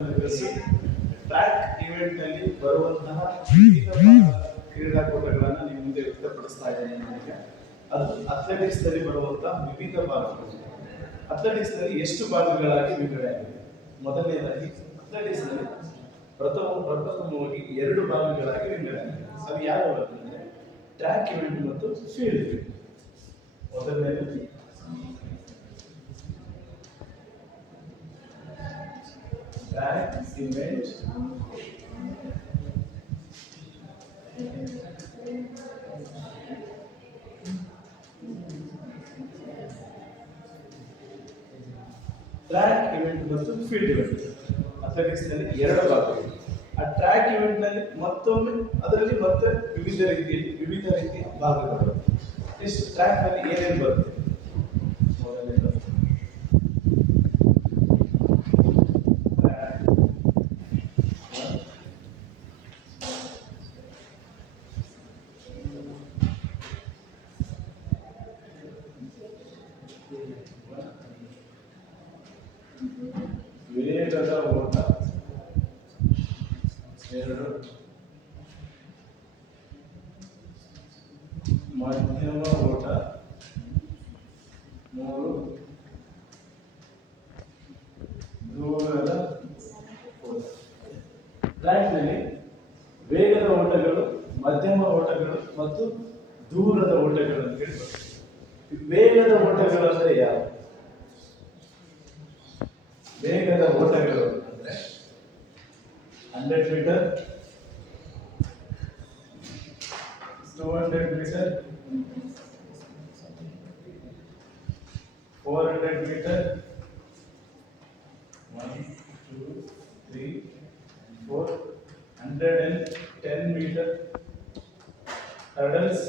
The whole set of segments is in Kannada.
ಟ್ರ್ಯಾಕ್ ಇವೆಂಟ್ ನಲ್ಲಿ ಬರುವಂತಹ ವಿವಿಧ ಕ್ರೀಡಾಕೂಟಗಳನ್ನು ನಿಮ್ಮ ಮುಂದೆ ವ್ಯಕ್ತಪಡಿಸ್ತಾ ಇದ್ದೇನೆ. ನಿಮಗೆ ಅದು ಅಥ್ಲೆಟಿಕ್ಸ್ ನಲ್ಲಿ ಬರುವಂತಹ ವಿವಿಧ ಭಾಗಗಳು. ಅಥ್ಲೆಟಿಕ್ಸ್ ನಲ್ಲಿ ಎಷ್ಟು ಭಾಗಗಳಾಗಿ ವಿಂಗಡಣೆ ಆಗಿದೆ? ಮೊದಲನೇದಾಗಿ ಅಥ್ಲೆಟಿಕ್ಸ್ ನಲ್ಲಿ ಪ್ರಥಮವಾಗಿ ಎರಡು ಭಾಗಗಳಾಗಿ ವಿಂಗಡಣೆ ಆಗಿದೆ. ಅದು ಯಾವ ಅಂದರೆ ಟ್ರ್ಯಾಕ್ ಇವೆಂಟ್ ಮತ್ತು ಫೀಲ್ಡ್ ಇವೆಂಟ್. ಮೊದಲನೇದು track event ಟ್ರ್ಯಾಕ್ ಇವೆಂಟ್ ಮತ್ತು ಫೀಲ್ಡ್ ಇವೆಂಟ್ ಅಥ್ಲೆಟಿಕ್ಸ್ ನಲ್ಲಿ ಎರಡು ಭಾಗಗಳು. ಆ ಟ್ರ್ಯಾಕ್ ಇವೆಂಟ್ ನಲ್ಲಿ ಮತ್ತೊಮ್ಮೆ ಅದರಲ್ಲಿ ಮತ್ತೆ ವಿವಿಧ ರೀತಿಯ ಭಾಗಗಳು. ಇಷ್ಟು ಟ್ರ್ಯಾಕ್ ನಲ್ಲಿ ಏನೇನು ಬರುತ್ತೆ? ಮೊದಲನೇದು ವೇಗದ ಓಟ, ಎರಡು ಮಧ್ಯಮ ಓಟ, ಮೂರು ದೂರದ ಓಟ. ಟ್ರ್ಯಾಕ್ನಲ್ಲಿ ವೇಗದ ಓಟಗಳು, ಮಧ್ಯಮ ಓಟಗಳು ಮತ್ತು ದೂರದ ಓಟಗಳು ಅಂತ ಹೇಳಿ ಬರ್ತದೆ. ವೇಗದ ಓಟಗಳು ಅಂದ್ರೆ ಯಾವ? ವೇಗದ ಓಟಗಳು ಅಂದ್ರೆ 100 metre, 200 metre, 400 metre, 1 2 3 4 110 metre, hurdles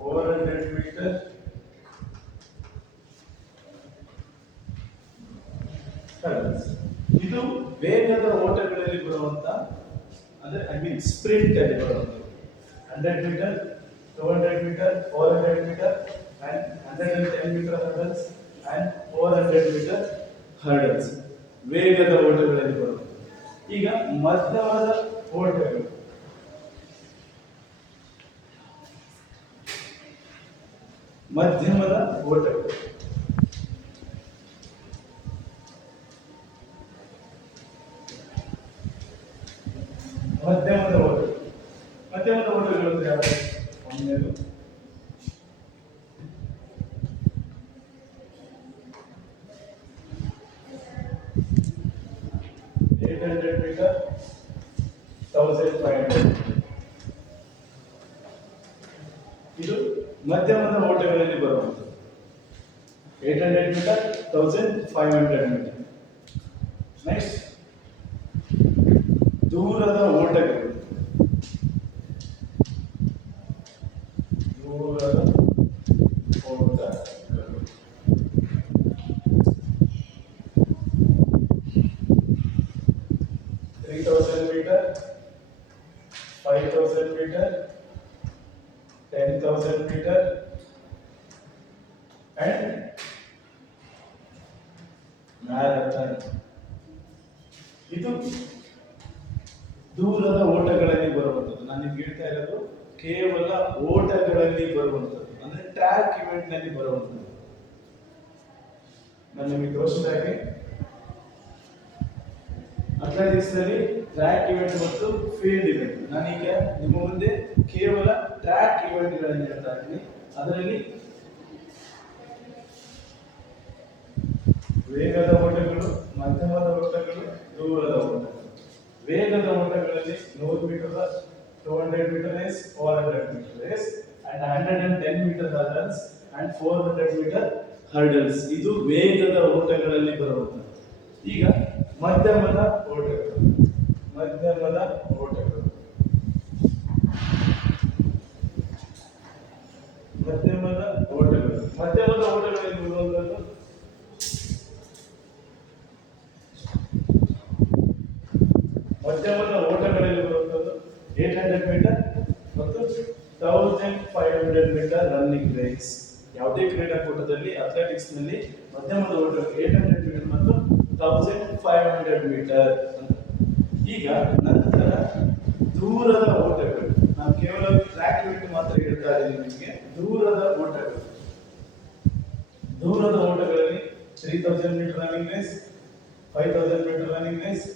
400 metre, ಇದು ವೇಗದ ಓಟಗಳಲ್ಲಿ ಬರುವಂತ ಅಂದ್ರೆ ಸ್ಪ್ರಿಂಟ್ ಅಲ್ಲಿ ಬರುವಂತ 100 metre, 200 metre, 400 metre and 110 metre hurdles and 400 metre hurdles ವೇಗದ ಓಟಗಳಲ್ಲಿ ಬರುವಂತ. ಈಗ ಮಧ್ಯಮದ ಓಟಗಳು, ಮಧ್ಯಮದ ಓಟಗಳು ಮಧ್ಯಮದ ಓಟಗಳು ಅಂದ್ರೆ ಯಾವುದು? ಒಂದನೇದು 800 ಮೀಟರ್, 1500. ಇದು ಮಧ್ಯಮದ ಓಟಗಳಲ್ಲಿ ಬರುವಂಥದ್ದು. 800 ಮೀಟರ್, 1500 ಮೀಟರ್. ನೆಕ್ಸ್ಟ್ ದೂರದ ಓಟಗಳು, ದೂರದ ಓಟಗಳು 3000 metre, 5000 metre, 10,000 metre and marathon. ಇದು ದೂರದ ಓಟಗಳಲ್ಲಿ ಬರುವಂಥದ್ದು. ನಾನು ನಿಮ್ಗೆ ಹೇಳ್ತಾ ಇರೋದು ಕೇವಲ ಓಟಗಳಲ್ಲಿ ಬರುವಂಥದ್ದು, ಅಂದ್ರೆ ಟ್ರ್ಯಾಕ್ ಇವೆಂಟ್ ನಲ್ಲಿ ಬರುವಂಥದ್ದು. ನಾನು ನಿಮಗೆ ತೋರಿಸಿದಾಗೆ ಅಥ್ಲೆಟಿಕ್ಸ್ ನಲ್ಲಿ ಟ್ರ್ಯಾಕ್ ಇವೆಂಟ್ ಮತ್ತು ಫೀಲ್ಡ್ ಇವೆಂಟ್. ನಾನೀಗ ನಿಮ್ಮ ಮುಂದೆ ಕೇವಲ ಟ್ರ್ಯಾಕ್ ಇವೆಂಟ್ಗಳನ್ನು ಹೇಳ್ತಾ ಇದ್ದೀನಿ. ಅದರಲ್ಲಿ ವೇಗದ ಓಟಗಳು, ಮಧ್ಯಮದ ಓಟಗಳು, ದೂರದ ಓಟಗಳು. ವೇಗದ ಓಟಗಳಲ್ಲಿ 100 metre, 200 metre race, 400 metre race and 110 metre hurdles and 400 metre hurdles. ಇದು ವೇಗದ ಓಟಗಳಲ್ಲಿ ಬರುವಂಥದ್ದು. ಈಗ ಮಧ್ಯಮದ ಓಟಗಳು, ಮಧ್ಯಮದ ಓಟಗಳು ಓಟಗಳಲ್ಲಿ ಬರುವಂಥದ್ದು ಮಧ್ಯಮದ ಓಟಗಳಲ್ಲಿ ಬರುವಂಥದ್ದು 800 ಮೀಟರ್ ಮತ್ತು 1500 ಮೀಟರ್ ರನ್ನಿಂಗ್ ರೇಸ್. ಯಾವ ಯಾವುದೇ ಕ್ರೀಡಾಕೂಟದಲ್ಲಿ ಅಥ್ಲೆಟಿಕ್ಸ್ ನಲ್ಲಿ ಮಧ್ಯಮದ ಓಟ 800 ಮೀಟರ್ ಮತ್ತು 1500 ಮೀಟರ್. ಈಗ ನಂತರ ದೂರದ ಓಟಗಳು, ನಾನು ಕೇವಲ ಟ್ರ್ಯಾಕ್ ಇವೆಂಟ್ ಮಾತ್ರ ಹೇಳ್ತಾ ಇದ್ದೀನಿ ನಿಮಗೆ. ದೂರದ ಓಟಗಳಲ್ಲಿ 3000 metre running race, 5000 metre running race,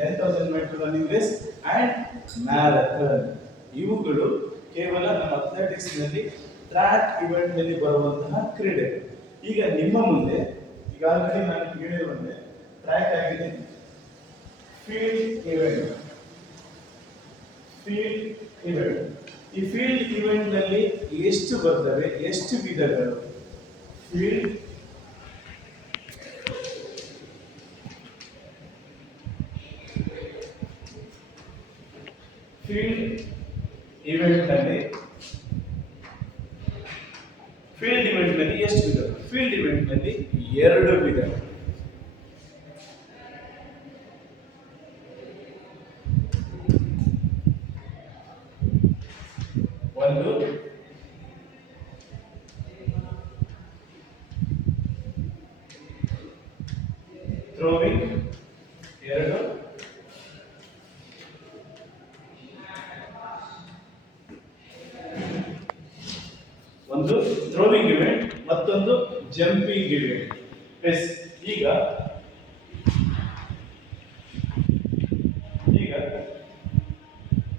10,000 metre running race and marathon. ಇವುಗಳು ಕೇವಲ ನಮ್ಮ ಅಥ್ಲೆಟಿಕ್ಸ್ ನಲ್ಲಿ ಟ್ರ್ಯಾಕ್ ಇವೆಂಟ್ ನಲ್ಲಿ ಬರುವಂತಹ ಕ್ರೀಡೆ. ಈಗ ನಿಮ್ಮ ಮುಂದೆ ಈಗಾಗಲೇ ನಾನು ಹೇಳಿರುವಂತೆ ಟ್ರ್ಯಾಕ್ ಆಗಿದೆ, ಫೀಲ್ಡ್ ಇವೆಂಟ್. ಈ ಫೀಲ್ಡ್ ಇವೆಂಟ್ ನಲ್ಲಿ ಎಷ್ಟು ಬರ್ತವೆ, ಎಷ್ಟು ವಿಧಗಳು? ಫೀಲ್ಡ್ ಇವೆಂಟ್ ನಲ್ಲಿ ಎಷ್ಟು ವಿಧಗಳು? ಫೀಲ್ಡ್ ಇವೆಂಟ್ ನಲ್ಲಿ 2 ವಿಧಗಳು. ಒಂದು ಥ್ರೋವಿಂಗ್, 2 ಒಂದು ಥ್ರೋವಿಂಗ್ ಇವೆಂಟ್, ಮತ್ತೊಂದು ಜಂಪಿಂಗ್ ಇವೆಂಟ್. ಎಸ್, ಈಗ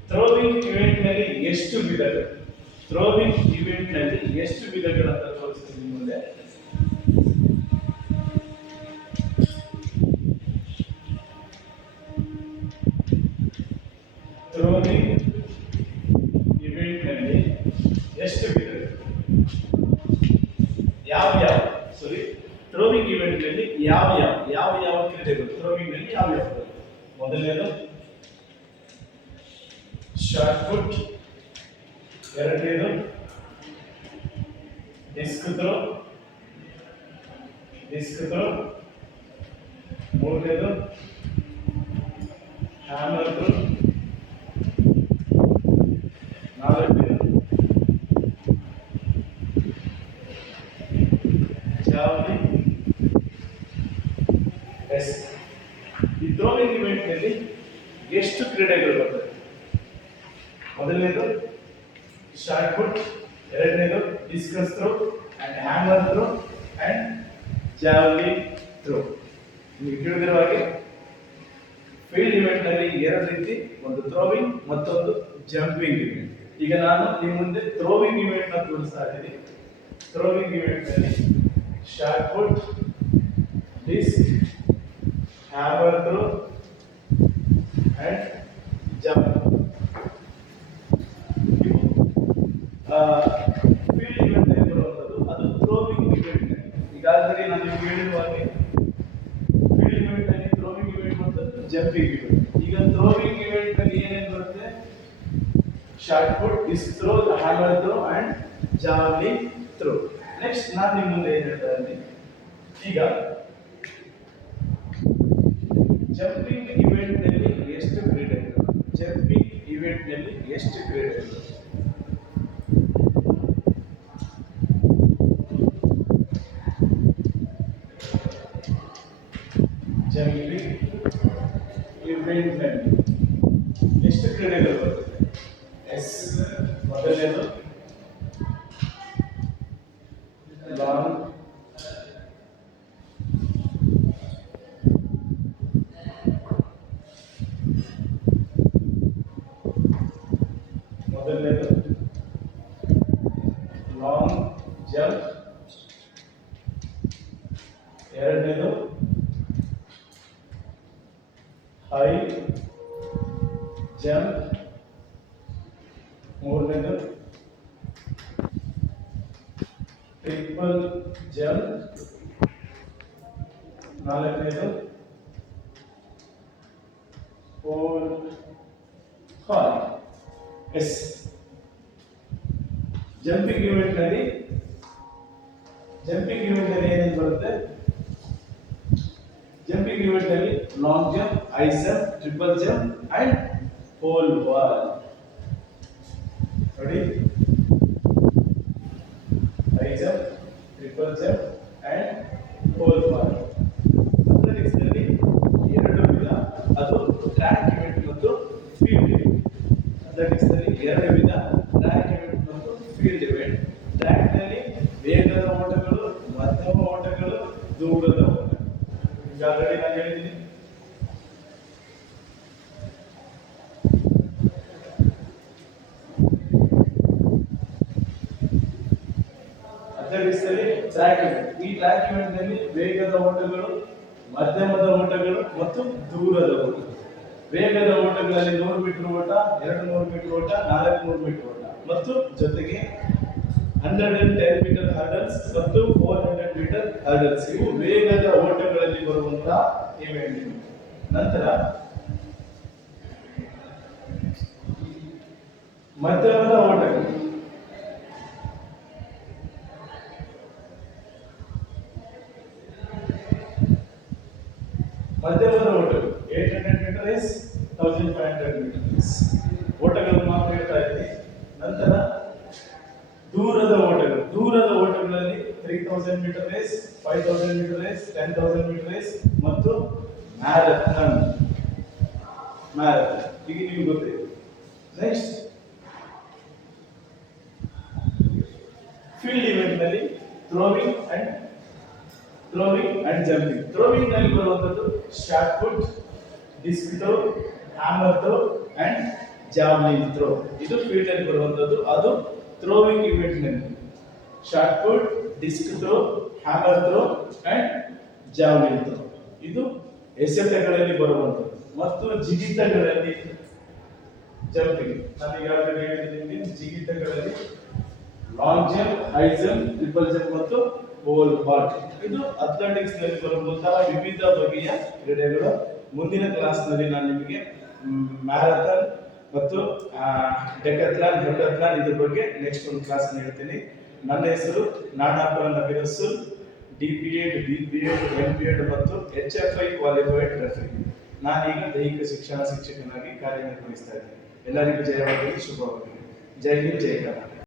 ಥ್ರೋವಿಂಗ್ ಇವೆಂಟ್ ನಲ್ಲಿ ಎಷ್ಟು ವಿಧಗಳು? ಥ್ರೋವಿಂಗ್ ಇವೆಂಟ್ ನಲ್ಲಿ ಎಷ್ಟು ವಿಧಗಳು ಅಂತ ತೋರಿಸ್ತೀನಿ ಮುಂದೆ. ಥ್ರೋವಿಂಗ್ ಇವೆಂಟ್ ನಲ್ಲಿ ಎಷ್ಟು ವಿಧಗಳು? ಥ್ರೋವಿಂಗ್ ಇವೆಂಟ್ ನಲ್ಲಿ ಯಾವ ಕ್ರೀಡೆಗಳು? ಥ್ರೋವಿಂಗ್ ನಲ್ಲಿ ಯಾವ? ಮೊದಲನೇದು ಶಾರ್ಟ್ ಪುಟ್, ಎರಡನೇದು ಡಿಸ್ಕ್ ಥ್ರೋ, ಮೂರನೇದು ಹ್ಯಾಮರ್ ಥ್ರೋ, ನಾಲ್ಕನೇದು ಜಾವ್ಲಿನ್. ಎಸ್, ಈ ಥ್ರೋವಿಂಗ್ ಇವೆಂಟ್ ನಲ್ಲಿ ಎಷ್ಟು ಕ್ರೀಡೆಗಳು ಬರ್ತವೆ? ಮೊದಲನೇದು ಶಾರ್ಟ್ ಪುಟ್, ಎರಡನೇದು discus throw and hammer throw and javelin throw. ನೀವು ಕೇಳಿದಿರೋ ಹಾಗೆ ಫೀಲ್ಡ್ ಇವೆಂಟ್ ನಲ್ಲಿ 2 ರೀತಿ, ಒಂದು ಥ್ರೋವಿಂಗ್ ಮತ್ತೊಂದು ಜಂಪಿಂಗ್ ಇವೆಂಟ್. ಈಗ ನಾನು ನಿಮ್ಮ ಮುಂದೆ ಥ್ರೋವಿಂಗ್ ಇವೆಂಟ್ ನ ತೋರಿಸ್ತಾ ಇದ್ದೀನಿ. ಥ್ರೋವಿಂಗ್ ಇವೆಂಟ್ ನಲ್ಲಿ shot put, disc, hammer throw and jump. Field event ನಲ್ಲಿ ಬರುವಂತದ್ದು ಅದು ಥ್ರೋವಿಂಗ್ ಇವೆಂಟ್. ಈಗಾಗಲೇ ನಾನು ಹೇಳಿರುವ ಹಾಗೆ ಫೀಲ್ಡ್ ಇವೆಂಟ್ ನಲ್ಲಿ ಥ್ರೋವಿಂಗ್ ಇವೆಂಟ್ ಮತ್ತು ಜಂಪಿಂಗ್ ಇವೆಂಟ್. ಈಗ ಥ್ರೋವಿಂಗ್ ಇವೆಂಟ್ ನಲ್ಲಿ ಏನೇನು ಬರುತ್ತೆ? Shot put, disc throw, hammer throw and javelin throw. Next ನಾನು ನಿಮ್ಮ ಮುಂದೆ ಏನು ಹೇಳ್ತಾ ಇದ್ದೀನಿ, ಈಗ ಜಂಪಿಂಗ್ ಇವೆಂಟ್ ನಲ್ಲಿ ಎಷ್ಟು ಕ್ರೀಡೆಗಳು? ಜಂಪಿಂಗ್ ಇವೆಂಟ್ ನಲ್ಲಿ ಎಷ್ಟು ಕ್ರೀಡೆಗಳು? ಜಂಪಿಂಗ್ ಇವೆಂಟ್ ನಲ್ಲಿ ಎಷ್ಟು ಕ್ರೀಡೆಗಳು ಬರ್ತದೆ? ಎಸ್, ಮೊದಲನೇದು ಲಾಂಗ್ ಜಂಪ್, ಎರಡನೇದು ಹೈ ಜಂಪ್, ಮೂರನೇದು ಟ್ರಿಪಲ್ ಜಂಪ್, ನಾಲ್ಕನೇದು 4, 5. ಎಸ್, ಜಂಪಿಂಗ್ ಇವೆಂಟ್ ನಲ್ಲಿ ಏನೇನು ಬರುತ್ತೆ? ಜಂಪಿಂಗ್ ಇವೆಂಟ್ ನಲ್ಲಿ long jump, high jump, triple jump and pole vault. ನೋಡಿ, ಹೈ ಜಂಪ್, ದೂರದ ಓಟ. ಈಗ ಆಲ್ರೆಡಿ ನಾನು ಹೇಳಿದ್ದೀನಿ. ಅಥ್ಲೆಟಿಕ್ಸ್ ಅಲ್ಲಿ ಟ್ರ್ಯಾಕ್ ಇವೆಂಟ್. ಈ ಟ್ರ್ಯಾಕ್ ಇವೆಂಟ್ ನಲ್ಲಿ ವೇಗದ ಓಟಗಳು, ಮಧ್ಯಮದ ಓಟಗಳು ಮತ್ತು ದೂರದ ಓಟ. ವೇಗದ ಓಟಗಳಲ್ಲಿ 100 ಮೀಟರ್ ಓಟ, 200 ಮೀಟರ್ ಓಟ, 400 ಮೀಟರ್ ಓಟ ಮತ್ತು ಜೊತೆಗೆ 110 ಮೀಟರ್ ಹರ್ಡಲ್ಸ್ ಮತ್ತು 400 ಮೀಟರ್ ಹರ್ಡಲ್ಸ್. ಇವು ವೇಗದ ಓಟಗಳಲ್ಲಿ ಬರುವಂತಹ ಇವೆಂಟ್. ನಂತರ ಮಧ್ಯಮದ ಓಟಗಳು. ಮಧ್ಯಮದ ಓಟಗಳು 800 ಮೀಟರ್ ರೇಸ್, 1500 ಮೀಟರ್ ರೇಸ್ ಓಟಗಳನ್ನು ಮಾತ್ರ ಹೇಳ್ತಾ ಇದ್ದೀನಿ. ನಂತರ ದೂರದ ಓಟಗಳು. ದೂರದ ಓಟಗಳಲ್ಲಿ 3000 metre race, 5000 metre race, 10000 metre race ಮತ್ತು ಮ್ಯಾರಥಾನ್. ಈಗ ನಿಮ್ಗೆ ಗೊತ್ತಿದೆ. ನೆಕ್ಸ್ಟ್ ಫೀಲ್ಡ್ ಇವೆಂಟ್ ನಲ್ಲಿ ಥ್ರೋವಿಂಗ್ ಅಂಡ್ ಜಂಪಿಂಗ್. ಥ್ರೋವಿಂಗ್ ನಲ್ಲಿ ಬರುವಂತದ್ದು shot put, disc throw, hammer throw and javelin throw. ಇದು ಫೀಲ್ಡ್ ಅಲ್ಲಿ ಬರುವಂತದ್ದು. ಅದು ಥ್ರೋವಿಂಗ್ ಇವೆಂಟ್ ನಲ್ಲಿ shot put, disc throw, hammer throw and javelin throw. ಇದು ಎಸೆತಗಳಲ್ಲಿ ಬರುವಂತದ್ದು. ಮತ್ತು ಜಿಗಿತಗಳಲ್ಲಿ ಜಂಪಿಂಗ್. ನಾನು ಈಗಾಗಲೇ ಹೇಳಿದ್ದೀನಿ, ಜಿಗಿತಗಳಲ್ಲಿ long jump, high jump, triple jump ಮತ್ತು ಪೋಲ್ ವಾಲ್ಟ್. ಇದು ಅಥ್ಲೆಟಿಕ್ಸ್ ನಲ್ಲಿ ಬರುವಂತಹ ವಿವಿಧ ಬಗೆಯ ಕ್ರೀಡೆಗಳು. ಮುಂದಿನ ಕ್ಲಾಸ್ ನಲ್ಲಿ ನಾನು ನಿಮಗೆ ಮ್ಯಾರಥಾನ್ ಮತ್ತು ಡೆಕಥ್ಲಾನ್, ಹೆಪ್ಟಾಥ್ಲಾನ್ ಇದ್ರ ಬಗ್ಗೆ ನೆಕ್ಸ್ಟ್ ಒಂದು ಕ್ಲಾಸ್ ಹೇಳ್ತೀನಿ. ನನ್ನ ಹೆಸರು ನಾಡಾಪುರ ನಬೀರ್ ರಸೂಲ್, DPEd, BPEd, MPEd ಮತ್ತು HFI ಕ್ವಾಲಿಫೈಡ್ ರೆಫರಿ. ನಾನೀಗ ದೈಹಿಕ ಶಿಕ್ಷಣ ಶಿಕ್ಷಕನಾಗಿ ಕಾರ್ಯನಿರ್ವಹಿಸ್ತಾ ಇದ್ದೀನಿ. ಎಲ್ಲರಿಗೂ ಜಯವಾಗಲಿ, ಶುಭವಾಗಲಿ. ಜೈ ಹಿಂದ್, ಜೈ ಕರ್ನಾಟಕ.